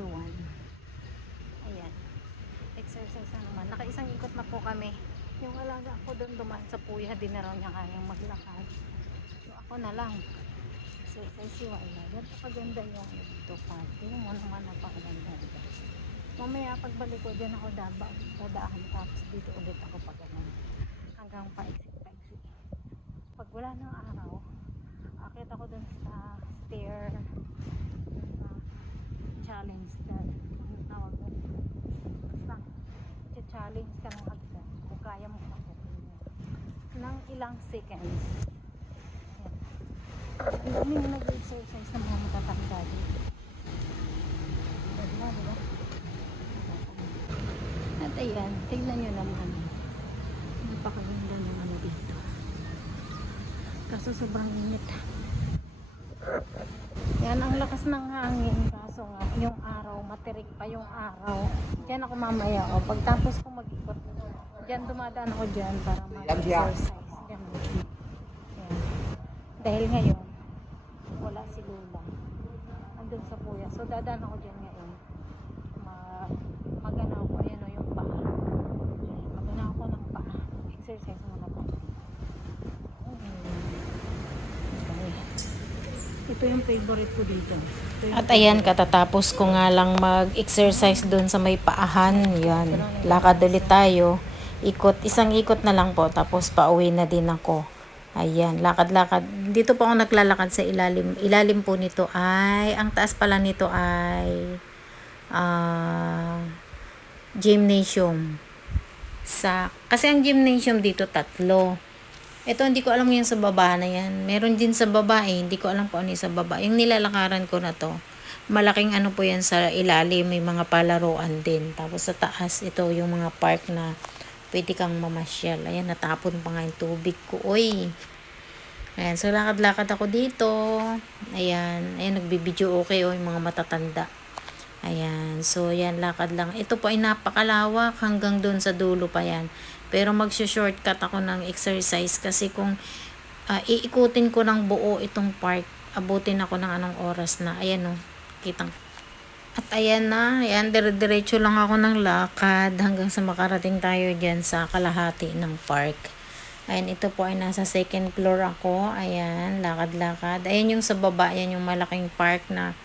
everyone. Ayan. Exercise na naman. Nakaisang ikot na po kami. Yung alaga ko doon dumaan sa puya. Di na raw niya kayang maglakad. So ako na lang. Exercise si Wala. Ganito kaganda yung dito park. Yung mo naman napakaganda. Mamaya pagbalik ko dyan ako dadaan. Tapos dito ulit ako pag ganun. Hanggang paiksi-paiksi. Pag wala ng araw, akit ako dun sa stair sa challenge dyan. Ano tawag dun? Basta challenge ka ng hagdan kung kaya mo makutin ng ilang seconds. Yan. Hindi mo nag-exercise ng mga matatanda dito. Diba? Diba? At ayan, tignan nyo naman. Napakaganda ng ano dito. Kaso sobrang init. Yan, ang lakas ng hangin. Kaso nga, yung araw, matirik pa yung araw. Diyan ako mamaya. O, pagtapos ko mag-ikot, diyan dumadaan ako diyan para mag-exercise. Diyan. Yan. Dahil ngayon, wala si Lula. Andun sa puya. So, dadaan ako diyan ngayon. Maganaw ko. Ayan o, yung paa. Maganaw ko ng paa. Exercise muna po. Ito yung favorite ko dito. At ayan, katatapos ko nga lang mag-exercise doon sa may paahan. Yan, lakad ulit tayo. Isang ikot na lang po. Tapos pauwi na din ako. Ayan, lakad-lakad. Dito po ako naglalakad sa ilalim. Ilalim po nito ay, ang taas pala nito ay gymnasium. Kasi ang gymnasium dito 3. Ito, hindi ko alam yung sa baba na yan. Meron din sa baba eh. Hindi ko alam po ano yung sa baba. Yung nilalakaran ko na to, malaking ano po yan sa ilalim. May mga palaruan din. Tapos sa taas, ito yung mga park na pwede kang mamasyal. Ayan, natapon pa nga yung tubig ko. Uy! Ayan, so lakad-lakad ako dito. Ayan, nagbibideo okay yung mga matatanda. Ayan, so yan, lakad lang. Ito po ay napakalawak hanggang doon sa dulo pa yan. Pero mag-shortcut ako ng exercise kasi kung iikutin ko ng buo itong park, abutin ako ng anong oras na. Ayan o, kitang. At ayan na, ayan, dire-diretso lang ako ng lakad hanggang sa makarating tayo dyan sa kalahati ng park. Ayan, ito po ay nasa 2nd floor ako. Ayan, lakad-lakad. Ayan yung sa baba, ayan yung malaking park na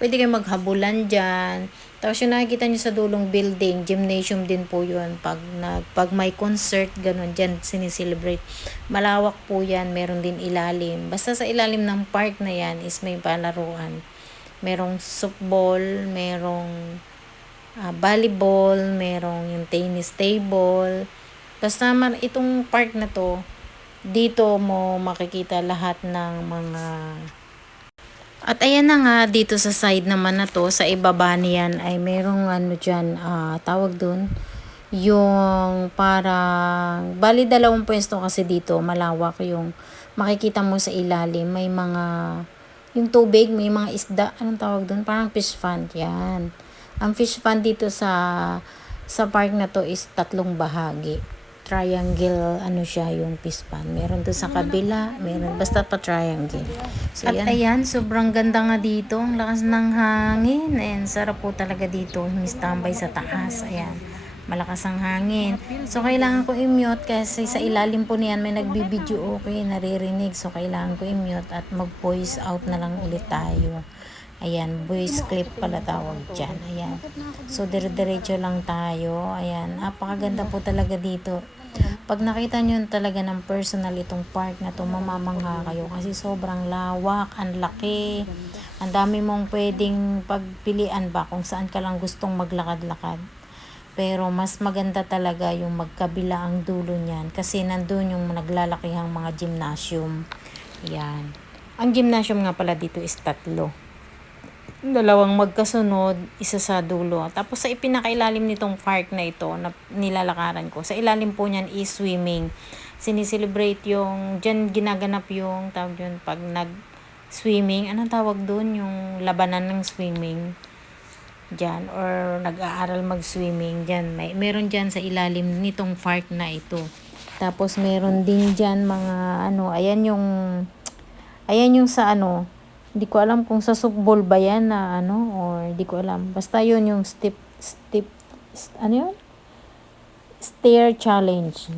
pwede kayo maghabulan dyan. Tapos yung nakikita nyo sa dulong building, gymnasium din po yun. Pag may concert, ganun, dyan sinicelebrate. Malawak po yan, meron din ilalim. Basta sa ilalim ng park na yan is may palaruan. Merong softball, merong volleyball, merong yung tennis table. Basta itong park na to, dito mo makikita lahat ng mga. At ayan na nga, dito sa side naman na to, sa ibaba niyan ay merong ano dyan, tawag dun, yung parang, bali 2 pwesto kasi dito, malawak yung makikita mo sa ilalim, may mga, yung tubig, may mga isda, anong tawag dun, parang fish pond, yan. Ang fish pond dito sa park na to is 3 bahagi. Triangle, ano siya, yung fish pond. Meron doon sa kabila, meron, basta pa triangle. So, at ayan, sobrang ganda nga dito. Ang lakas ng hangin. Ayan, sarap po talaga dito. Humistambay sa taas. Ayan, malakas ang hangin. So, kailangan ko i-mute kasi sa ilalim po niyan may nagbibideo okay, naririnig. So, kailangan ko i-mute at mag-voice out na lang ulit tayo. Ayan, voice clip pala tawag dyan. Ayan. So, dire-diretso lang tayo. Ayan, napakaganda po talaga dito. Pag nakita nyo talaga ng personal itong park na to, mamamangha kayo kasi sobrang lawak, ang laki, ang dami mong pwedeng pagpilian ba kung saan ka lang gustong maglakad-lakad. Pero mas maganda talaga yung magkabila ang dulo niyan kasi nandun yung naglalakihang mga gymnasium. Yan. Ang gymnasium nga pala dito is 3. 2 magkasunod, isa sa dulo. Tapos sa ipinakailalim nitong park na ito na nilalakaran ko, sa ilalim po niyan is swimming. Sinicelebrate yung, dyan ginaganap yung, tawag yun, pag nag-swimming, anong tawag doon? Yung labanan ng swimming. Dyan, or nag-aaral mag-swimming. Dyan, meron dyan sa ilalim nitong park na ito. Tapos meron din dyan mga, ayan yung sa Hindi ko alam kung sa softball ba yan na ano, or hindi ko alam. Basta yun yung ano yun? Stair challenge.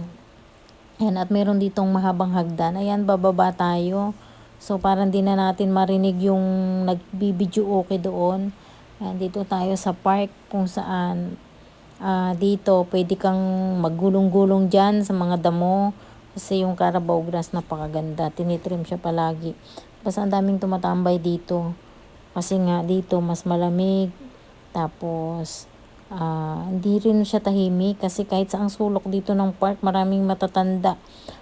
Ayan, at meron ditong mahabang hagdan. Ayan, bababa tayo. So, parang di na natin marinig yung nagbibideo okay doon. Ayan, dito tayo sa park kung saan dito pwede kang maggulong-gulong dyan sa mga damo. Kasi yung Carabao grass napakaganda. Tinitrim siya palagi. Basta ang daming tumatambay dito. Kasi nga dito mas malamig. Tapos, hindi rin siya tahimik kasi kahit sa ang sulok dito ng park, maraming matatanda.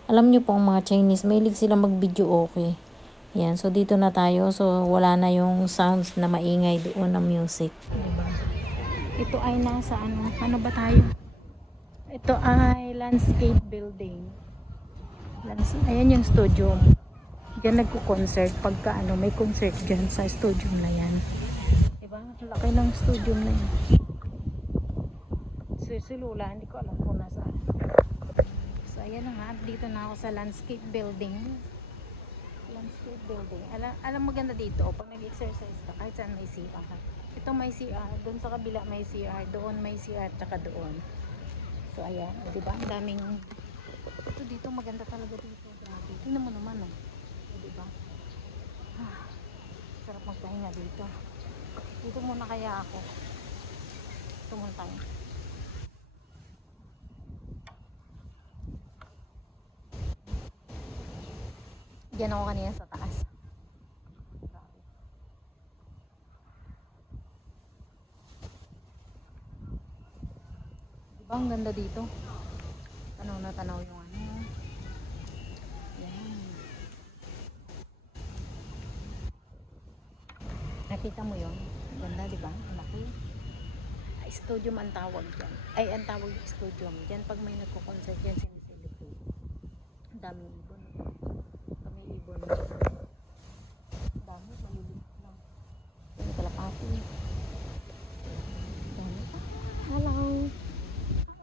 Alam niyo po ang mga Chinese, mahilig sila mag-video okay. Yan, so dito na tayo. So, wala na yung sounds na maingay doon ng music. Diba? Ito ay nasa ano ba tayo? Ito ay landscape building. Ayan yung studio. Diyan nagko-concert pagka may concert dyan sa studio na yan. Diba? Laki ng studio na yan. Si Lula, hindi ko alam kung nasaan. So, ayan na nga. Dito na ako sa landscape building. Landscape building. Alam maganda dito, pag nag-exercise ka, kahit saan may CR. Ito may CR, doon sa kabila may CR, doon may CR, tsaka doon. So, ayan. Diba? Ang daming... Ito dito, maganda talaga dito. Grabe. Tingnan mo naman, oh. Diba? Sarap magpahinga dito. Dito muna kaya ako. Ito muna tayo. Diyan ako kanina sa taas. Diba ang ganda dito? Tanaw na tanaw yung ano. Yan. Nakita mo yun? Ganda diba? Ang laki. Studium ang tawag dyan. Ay, ang tawag yung studium. Dyan pag may nagko-concert dyan sinisilibrate. Ang daming ibon. Kami ibon. Ang dami. Maliliit lang. Yung kalapati. Dami pa. Hello.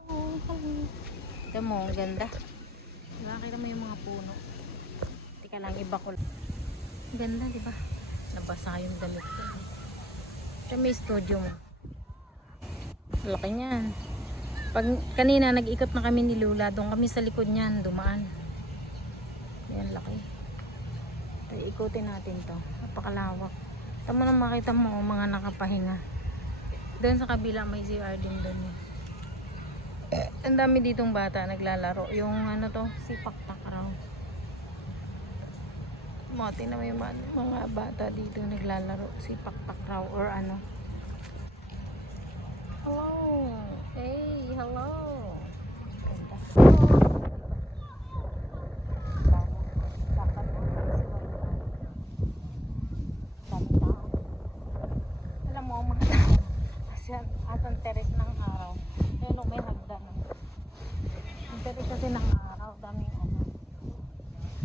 Hello. Ito mo, ang ganda. Nakakita mo yung mga puno. Tika lang, iba ko. Ang ganda, diba? Nabasa yung damit ko. Ito may studio mo. Laki niyan. Pag kanina nag-ikot na kami ni Lula, doon kami sa likod niyan, dumaan. Yan, laki. Ito, ikutin natin to. Napakalawak. Ito mo na makita mo, mga nakapahinga. Doon sa kabila may CR din doon. Ang dami ditong bata naglalaro. Yung ano to, sipak takraw. Mati na may mga bata dito naglalaro. Sipak takraw or ano. Hello. Hey, hello. Ganda. Dapat alam mo, mga asang teres ng araw. Ayun, may hagdan. Ang teres kasi ng araw, daming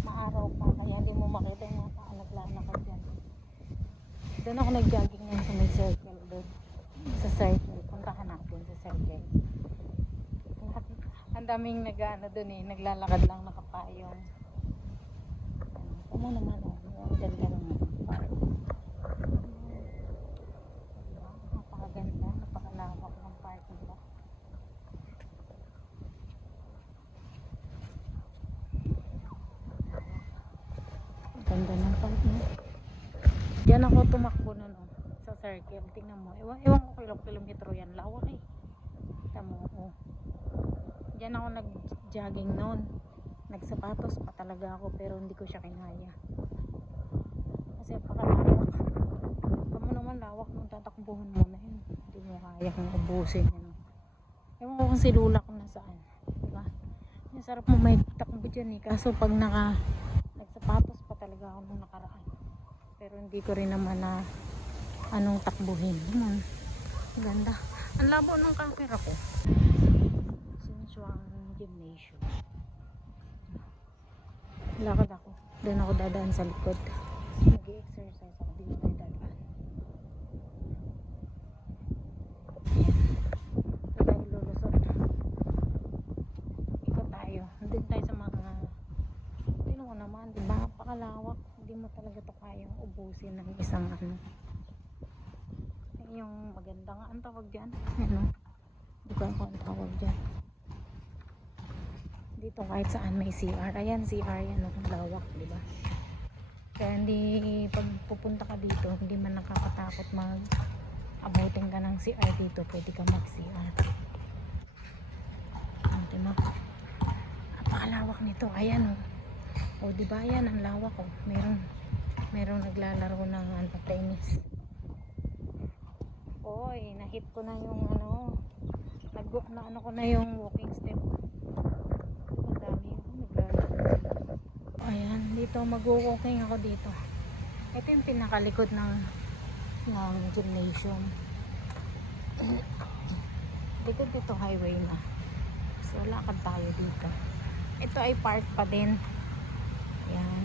maaraw pa. Kaya hindi mo makita yung mga tao naglalakad dyan. Doon ako nag-jogging yan sa may circle doon. Sa circle. Puntahan natin sa circle. Ang daming doon naglalakad lang nakapayong. Ano naman ang ganda ng park. Napakaganda, napakalawak ng park nila. Ang ganda ng park niya. Diyan ako tumakbo nun sa circle. Tingnan mo. Ewan ko ilang kilometro yan. Lawak eh. Tingnan mo. Diyan ako nag-jogging noon. Nagsapatos pa talaga ako pero hindi ko siya kinaya. Kasi pakalawak. Kamu naman lawak mong tatakbuhan mo na yun. Hindi mo kaya kung ubusin yun. Ewan ko kung si Lula kung nasaan. Diba? Yung sarap mo may takbo dyan eh. Kaso pag nagsapatos pa talaga ako nung nakaraan. Pero hindi ko rin naman na anong takbuhin. Ang ganda. Ang labo ng camera ko. Sinusuang gymnasium. Lakad ako. Doon ako dadaan sa likod. Nag-i-exercise ako dito may dadaan. Ito tayo lulusot. Ikot tayo. Doon tayo sa mga tingnan mo naman, diba? Pakalawak. Hindi mo talaga to kayang ubusin ng isang ano. Yung maganda nga ang tawag dyan. Ano? Hindi ko alam kung ang tawag dyan. Dito kahit saan may CR. Ayan, CR yan. Ang lawak, di ba? Kaya hindi, pag pupunta ka dito, hindi man nakakatakot abutin ka ng CR dito. Pwede ka mag-CR. Diba? Napakalawak nito. Ayan, o. O, diba? Ayan, ang lawak, o. Merong naglalaro ng tennis. Oy, na-hit ko na yung ano, ano ko na yung walking step. Ang dami yung naglalaro. Ayan, dito mag-walking ako dito. Ito yung pinakalikod ng gymnasium. Likod dito highway na. So lakad tayo dito. Ito ay park pa din. Ayan.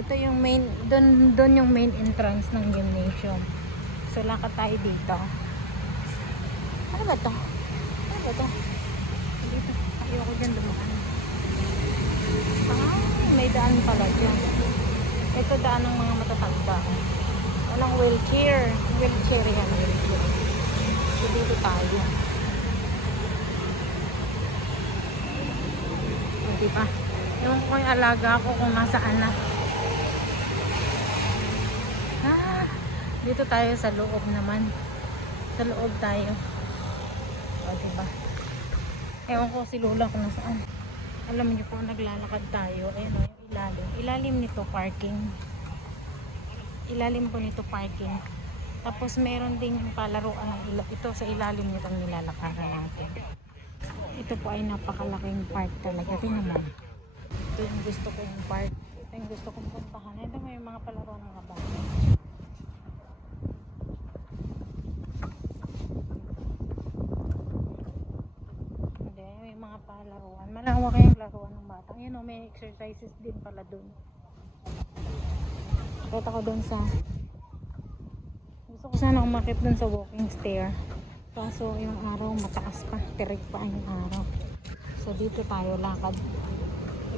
Ito yung main, doon yung main entrance ng gymnasium. So lakad tayo dito. Ano ba to? Ano ba to? Dito. Ayoko dyan dumaan. May daan pala dyan. Ito daan ng mga matatanda. Walang wheelchair. Wheelchair yan. Wheelchair. So dito tayo. O diba? Ewan ko yung alaga ako kung nasaan na. Dito tayo sa loob naman. Sa loob tayo. O diba? Ewan ko si Lola kung nasaan. Alam niyo po, naglalakad tayo. Ayan o, yung ilalim. Ilalim nito parking. Ilalim po nito parking. Tapos meron din yung palaruan ng ito sa ilalim nitong nilalakaran natin. Ito po ay napakalaking park talaga. Tingnan mo. Ito yung gusto kong park. Ito yung gusto kong puntahan. Ito may mga palaruan ng mga bata. Mga palaruan. Malawak yung laruan ng bata. Ayan o, may exercises din pala dun. Kita ko dun sa gusto ko sana umakit dun sa walking stair. Kaso yung araw mataas pa. Tirik pa yung araw. So dito tayo lakad.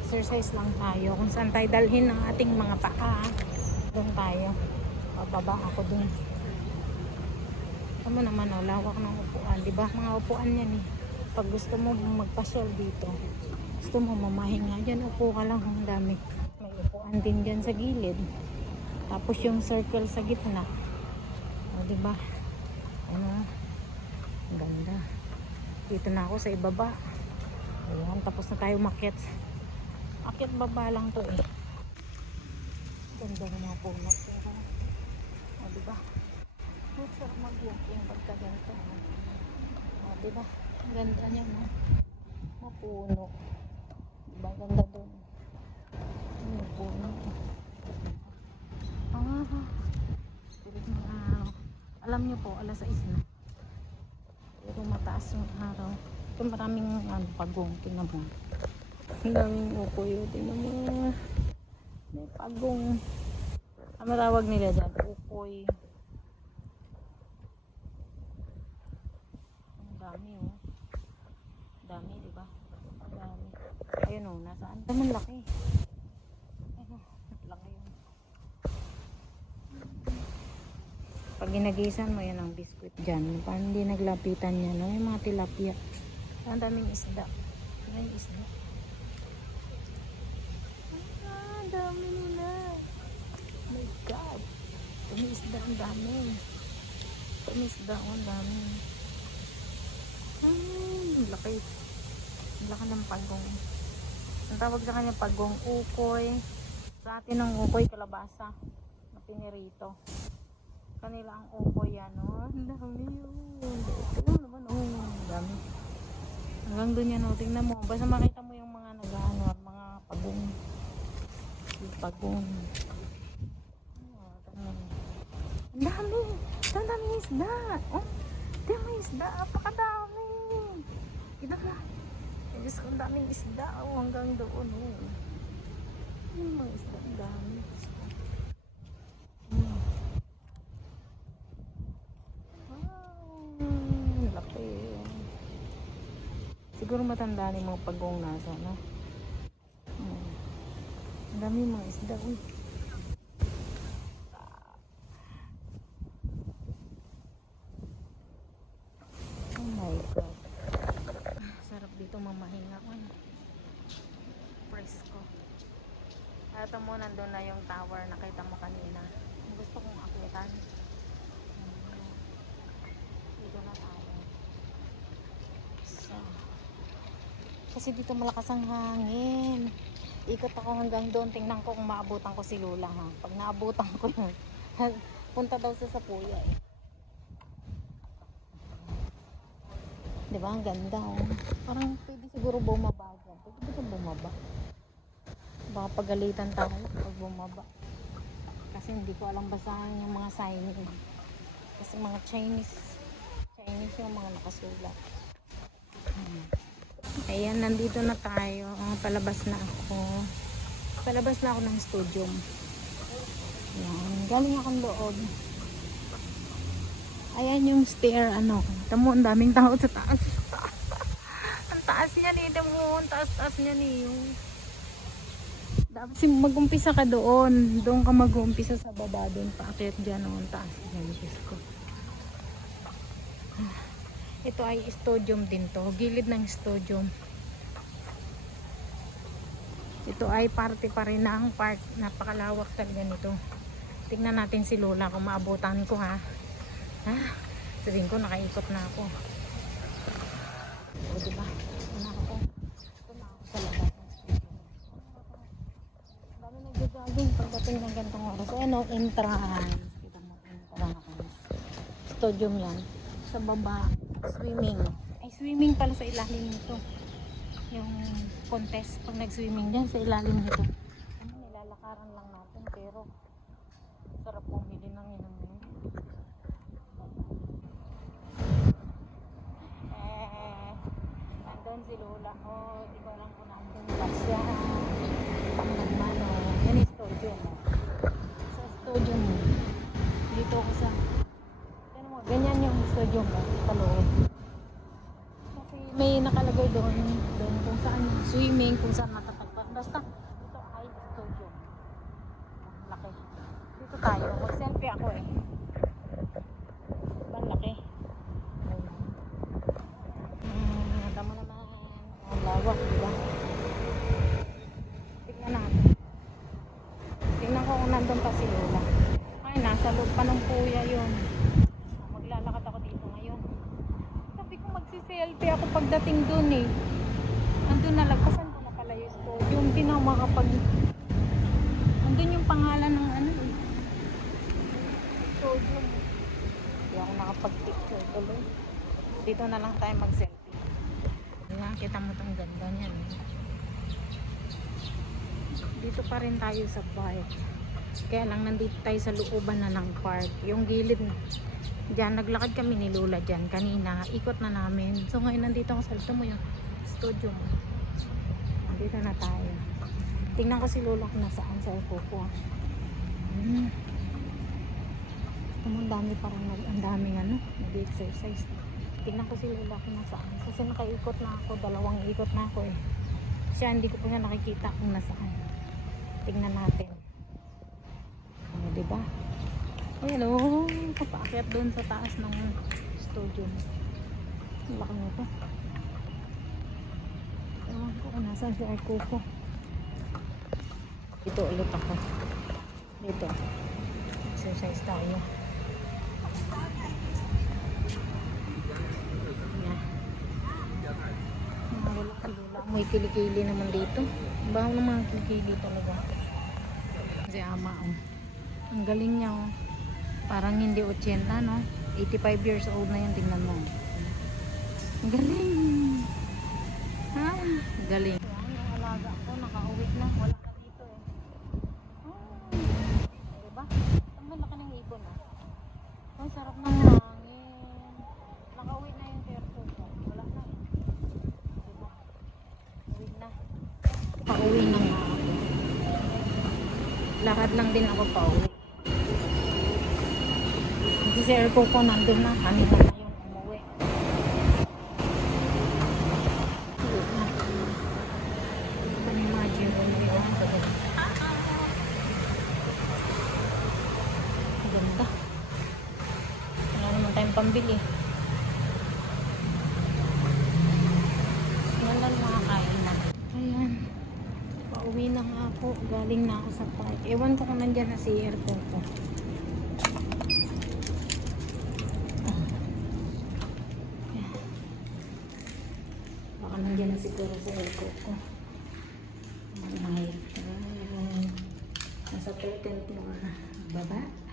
Exercise lang tayo. Kung saan tayo dalhin ng ating mga paa. Dun tayo. Bababa ako dun. Tama naman o, lawak ng upuan. Diba? Mga upuan yan eh. Pag gusto mo magpasyal dito, gusto mo mamahinga dyan, upo ka lang. Ang dami. May upuan din dyan sa gilid. Tapos yung circle sa gitna. O diba? Ano? Ang ganda. Dito na ako sa ibaba. Ayan, tapos na tayo umakyat. Akyat baba lang to eh. Ganda ng mga punot. O diba? Sarap mag-walking pagka ganito. O diba? Ang ganda niya, no? Mapuno. Diba? Ganda doon. Mapuno. Pilit ng araw. Alam niyo po, alas 6 na. Pero mataas yung araw. Ito maraming pagong. Tingnan mo. Ang daming upo yun. Tingnan mo. May pagong. Ang matawag nila dyan, upoy. Ang dami, oh. Dami, diba? Dami. Ayun, oh. Nasaan? Naman laki. Ayun, laki yun. Pag ginagisan mo yan ang biskuit dyan, paano hindi naglapitan yan, no? May mga tilapia. Ang daming isda. Ang isda. Ang dami nila. Oh my God. Tumisda ang dami. Tumisda ang dami. Laki. Ang laki ng pagong. Ang tawag sa kanya pagong, ukoy. Sa atin ang ukoy, kalabasa na pinirito. Kanila ang ukoy yan, oh. Ang dami yun. Ito naman, oh. Ang dami. Hanggang dun yan, oh. Tingnan mo. Basta makita mo yung mga nag-ano, mga pagong. Yung pagong. Ang dami. Ang dami isda. Oh. Tingnan mo isda. Apakadami. Kita ka. Diyos ko, ang daming isda. Oh, hanggang doon. Oh. Yung mga isda. Ang dami. Laki. Siguro matanda ni mga pagong nasa, no? Ang dami mga isda. Uy. mo, nandun na yung tower. Nakita mo kanina. Gusto kong akyatan. Dito na tayo. So, kasi dito malakas ang hangin. Ikot ako hanggang doon. Tingnan ko kung maabutan ko si Lola, ha. Pag naabutan ko yun, punta daw sa Puya eh. Diba? Ang ganda, oh. Parang pwede siguro bumaba dyan. Pwede ba bumaba? Baka pagalitan tayo pag bumaba. Kasi hindi ko alam basahan yung mga sign. Kasi mga Chinese yung mga nakasulat. Ayan, nandito na tayo. Palabas na ako. Palabas na ako ng studio. Ayan, galing akong loob. Ayan yung stair, ano. Tamo, ang daming tao sa taas. Ang taas niya ni, tamo, ang taas niya ni. Dapat mag-umpisa ka doon. Doon ka mag-umpisa sa baba. Doon paakyat dyan, oh, ang taas niya. Diyos ko. Ito ay stadium din to. Gilid ng stadium. Ito ay parte pa rin ng park. Napakalawak talaga nito. Tingnan natin si Lola kung maabutan ko, ha. Sabihin ko nakaikot na ako. O diba? Ito na ako. Ito na ako sa labas ng stadium. Dami nag-jogging pagdating ng gantong oras. So ano, entrance. Kita mo, entrance. Stadium yan. Sa baba, swimming. Ay, swimming pala sa ilalim nito. Yung contest, pag nag-swimming dyan, sa ilalim nito. Ano, nilalakaran lang natin, pero sarap pumili ng inom yun. Nandun si Lola ko. Di ko alam kung nandun pa siya. Pang nagmano. Yan yung stadium. Sa stadium, dito ko sa ganyan yung stadium mo, paloob. Kasi may nakalagay doon kung saan swimming, kung saan matatagpan. Basta, ito ay stadium. Laki. Dito tayo. Mag-selfie ako eh. Diba, laki. Tama naman. Ang lawak, diba? Tignan natin. Tignan ko kung nandun pa si Lola. Ay, nasa loob pa ng Puya yun. Maglalakad ako dito ngayon. Sabi ko magsi-selfie ako pagdating dun eh. Andun na, lagpasan ko na pala yung stadium. Hindi na makapag... Andun yung pangalan ng ano eh. Stadium. Hindi ako nakapag-picture tuloy. Dito na lang tayo mag-selfie. Diba? Kita mo itong ganda niyan. Dito pa rin tayo sa park. Kaya lang nandito tayo sa looban na ng park. Yung gilid dyan, naglakad kami ni Lola dyan kanina. Ikot na namin. So ngayon nandito ako sa lito mo yung studio mo. Nandito na tayo. Tingnan ko si Lola kung nasaan sa kuko. Ang dami parang ang daming ano, nag-exercise. Tingnan ko si Lola kung nasaan. Kasi nakaikot na ako, 2 ikot na ako eh. Siya, hindi ko pa nga nakikita kung nasaan. Tingnan natin. O, diba? Ayan o, papaakyat doon sa taas ng studio. Ang laki nito. Ewan ko kung nasaan si Arkuko. Dito ulit ako. Dito. Exercise tayo. Wala si Lola. May kilikili naman dito. Baho ng mga kilikili talaga. Si ama oh. Ang galing niya oh. Parang hindi 80 no. 85 years old na yun. Tingnan mo. Ang galing. Ha? Galing. Yan, yung alaga ko nakauwi na. Wala na dito eh. Diba? Ang malaki ng ibon ah. Ang sarap ng hangin. Nakauwi na yung terpo ko. Wala na eh. Diba? Uwi na. Pauwi na nga ako. Lakad lang din ako pauwi. Kasi si Erko ko nandun na. Kanina na yung umuwi. Uwi na. Ano yung mga gym umuwi na. Ganda. Wala naman tayong pambili. Yan lang mga kainan. Ayan. Pauwi na nga ako. Galing na ako sa park. Ewan ko kung nandyan na si aircon ko. Baka nandiyan na siguro sa aircon ko. Oh my God. Nasa 13th floor. Baba.